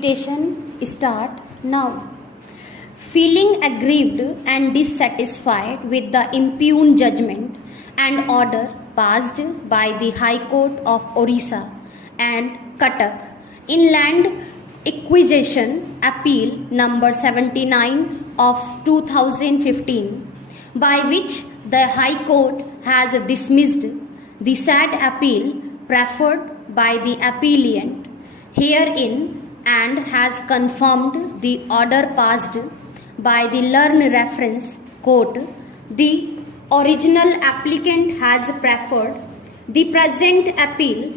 Dictation start now. Feeling aggrieved and dissatisfied with the impugned judgment and order passed by the High Court of Orissa and Cuttack in Land Acquisition Appeal number 79 of 2015, by which the High Court has dismissed the said appeal preferred by the appellant herein and has confirmed the order passed by the learned reference court. The original applicant has preferred the present appeal.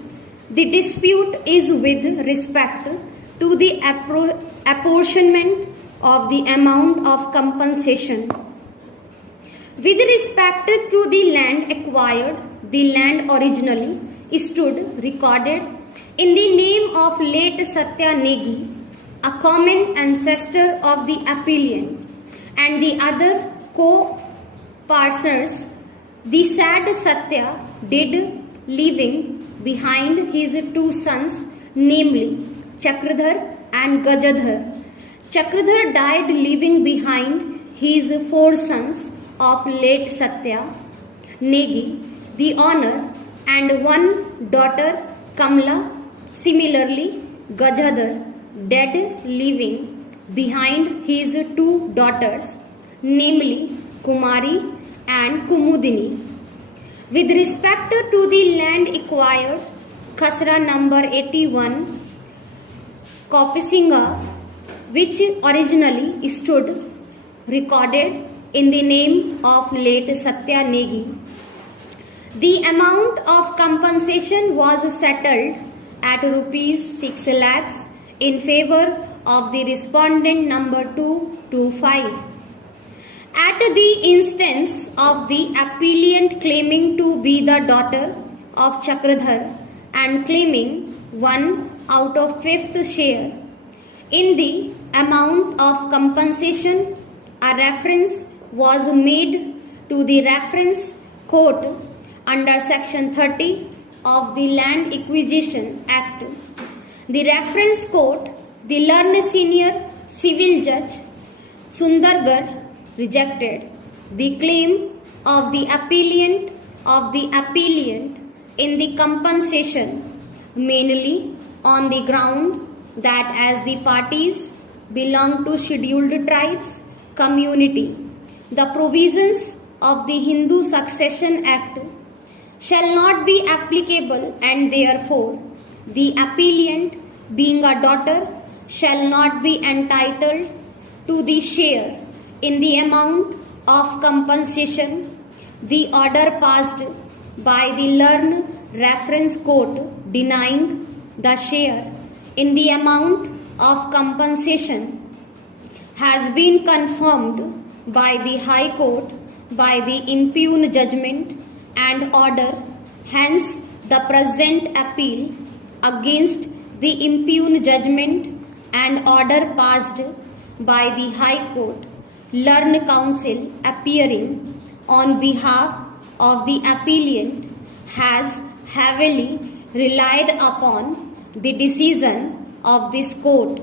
The dispute is with respect to the apportionment of the amount of compensation. With respect to the land acquired, the land originally stood recorded in the name of late Satya Negi, a common ancestor of the appellant, and the other co-partners. The said Satya did leaving behind his two sons, namely Chakradhar and Gajadhar. Chakradhar died leaving behind his four sons of late Satya Negi, the owner, and one daughter Kamla. Similarly, Gajadhar dead leaving behind his two daughters, namely Kumari and Kumudini. With respect to the land acquired, Khasra number 81, Kopisinga, which originally stood recorded in the name of late Satya Negi, the amount of compensation was settled at rupees 6 lakhs in favor of the respondent number 225. At the instance of the appellant claiming to be the daughter of Chakradhar and claiming 1 out of 5th share in the amount of compensation, a reference was made to the reference court under section 30 of the Land Acquisition Act. The reference court, the learned senior civil judge Sundargarh, rejected the claim of the appellant in the compensation, mainly on the ground that as the parties belong to scheduled tribes community, the provisions of the Hindu Succession Act shall not be applicable, and therefore the appellant, being a daughter, shall not be entitled to the share in the amount of compensation. The order passed by the learned reference court denying the share in the amount of compensation has been confirmed by the High Court by the impugned judgment and order. Hence, the present appeal against the impugned judgment and order passed by the High Court, learned counsel appearing on behalf of the appellant has heavily relied upon the decision of this court.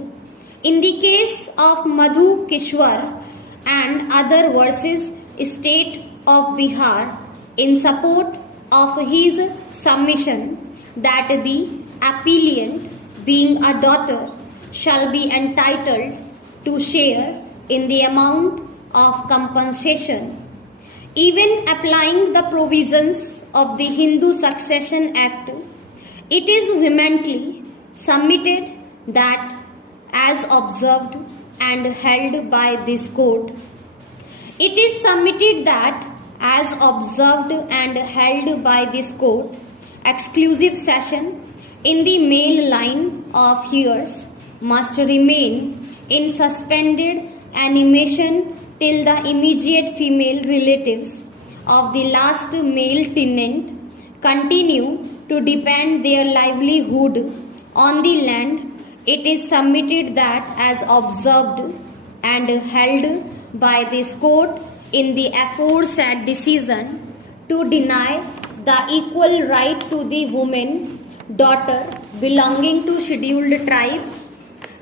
In the case of Madhu Kishwar and other versus State of Bihar, in support of his submission that the appellant, being a daughter, shall be entitled to share in the amount of compensation, even applying the provisions of the Hindu Succession Act, it is vehemently submitted that, as observed and held by this court, it is submitted that, as observed and held by this court, exclusive session in the male line of heirs must remain in suspended animation till the immediate female relatives of the last male tenant continue to depend their livelihood on the land. It is submitted that, as observed and held by this court in the aforesaid decision, to deny the equal right to the woman daughter belonging to scheduled tribe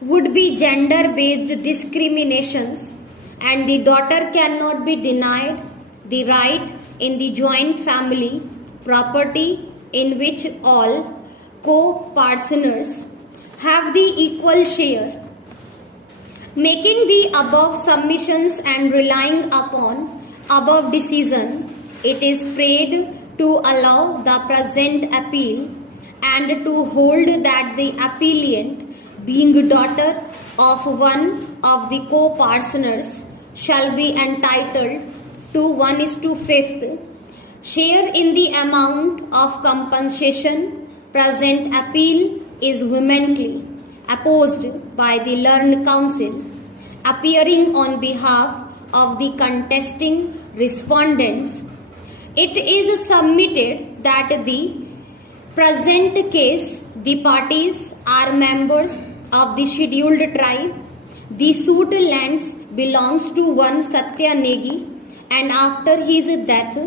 would be gender-based discriminations, and the daughter cannot be denied the right in the joint family property in which all co-partners have the equal share. Making the above submissions and relying upon above decision, it is prayed to allow the present appeal and to hold that the appellant, being daughter of one of the co-partners, shall be entitled to 1:5 share in the amount of compensation. Present appeal is vehemently opposed by the learned counsel appearing on behalf of the contesting respondents. It is submitted that the present case, the parties are members of the scheduled tribe. The suit lands belongs to one Satya Negi, and after his death,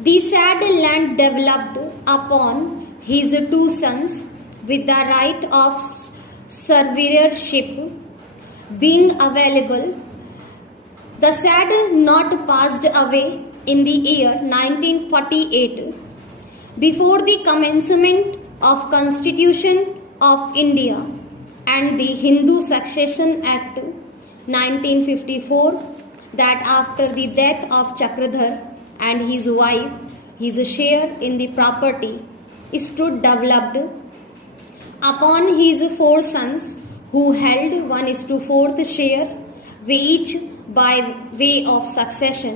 the said land developed upon his two sons with the right of surveyorship being available. The said not passed away in the year 1948 before the commencement of Constitution of India and the Hindu Succession Act 1954, that after the death of Chakradhar and his wife, his share in the property stood developed upon his four sons, who held 1:4 share, each by way of succession.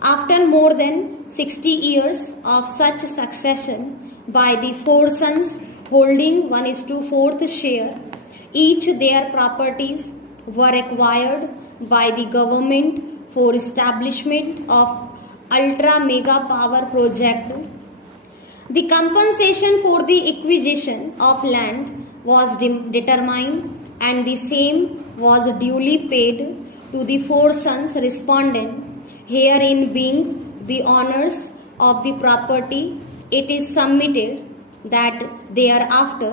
After more than 60 years of such succession by the four sons holding 1:4 share, each their properties were acquired by the government for establishment of ultra mega power project. The compensation for the acquisition of land was determined, and the same was duly paid to the four sons respondent, herein being the owners of the property. It is submitted that thereafter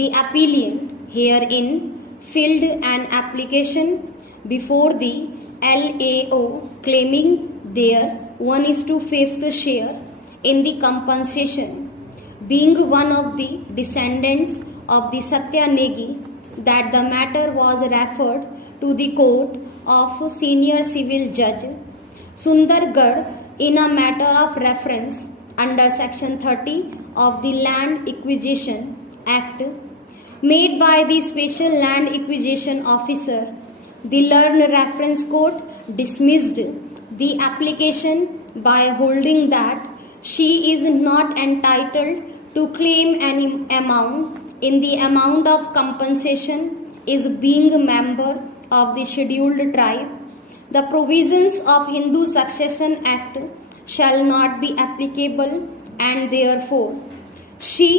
the appellant herein filled an application before the LAO claiming their 1:5 share in the compensation, being one of the descendants of the Satya Negi, that the matter was referred to the court of Senior Civil Judge Sundargarh in a matter of reference under Section 30 of the Land Acquisition Act made by the Special Land Acquisition Officer. The learned reference court dismissed the application by holding that she is not entitled to claim any amount in the amount of compensation is being a member of the scheduled tribe. The provisions of Hindu Succession Act shall not be applicable, and therefore she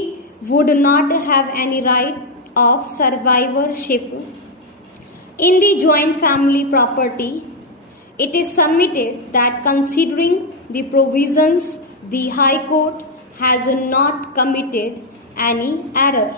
would not have any right of survivorship in the joint family property. It is submitted that considering the provisions, the High Court has not committed any error.